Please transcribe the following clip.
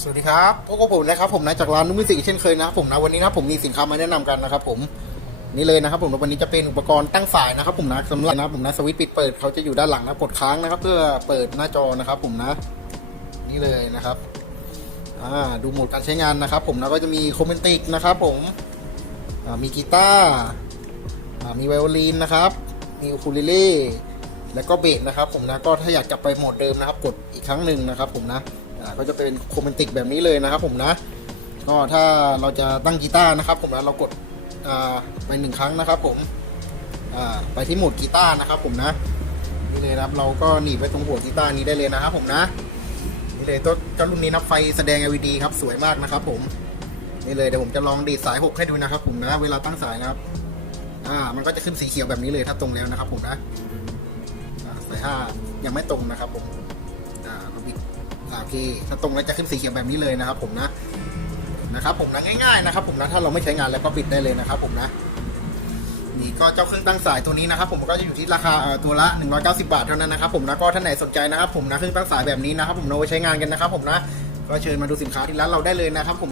สวัสดีครับพบกับผมนะครับผมนะจากร้านนุ่มมิสิเช่นเคยนะครับผมนะวันนี้นะผมมีสินค้ามาแนะนำกันนะครับผมนี่เลยนะครับผมวันนี้จะเป็นอุปกรณ์ตั้งสายนะครับผมนะสำหรับนะผมนะสวิตช์ปิดเปิดเขาจะอยู่ด้านหลังนะกดค้างนะครับ เพื่อเปิดหน้าจอนะครับผมนะ นี่เลยนะครับอ่าดูโหมดการใช้งานนะครับ ผมนะก็จะมีโคเมนติกนะครับผมอ่ามีกีตาร์อ่ามีไวโอลินนะครับ มีอูคูเลเล่แล้วก็เบสนะครับ ผมนะก็ถ้าอยากกลับไปโหมดเดิมนะครับ กดอีกครั้งหนึ่งนะครับ ผมนะ ก็จะเป็นโคเมนติกแบบนี้เลยนะครับผมนะก็ถ้าเราจะตั้งกีตาร์นะครับผมนะเรากดไปหนึ่งครั้งนะครับผมไปที่โหมดกีตาร์นะครับผมนะนี่เลยครับเราก็หนีบไว้ตรงหัวกีตาร์นี้ได้เลยนะครับผมนะนี่เลยตัวเจ้ารุ่นนี้นะไฟแสดง LED ครับสวยมากนะครับผมนี่เลยเดี๋ยวผมจะลองดีดสายหกให้ดูนะครับผมนะเวลาตั้งสายนะครับอ่ามันก็จะขึ้นสีเขียวแบบนี้เลยถ้าตรงแล้วนะครับผมนะสายห้ายังไม่ตรงนะครับผมอ่าเราบิดอ่าโอ เคถ้าตรงแล้วจะขึ้นสีเขียวแบบนี้เลยนะครับผมนะนะครับผมนะง่ายๆนะครับผมนะถ้าเราไม่ใช้งานแล้วก็ปิดได้เลยนะครับผมนะนี่ก็เจ้าเครื่องตั้งสายตัวนี้นะครับผมก็จะอยู่ที่ราคาเอ่อตัวละ 190 บาทเท่านั้นนะครับผมนะก็ท่านไหนสนใจนะครับผมนะเครื่องตั้งสายแบบนี้นะครับผมเอาไว้ใช้งานกันนะครับผมนะก็เชิญมาดูสินค้าที่ร้านเราได้เลยนะครับผม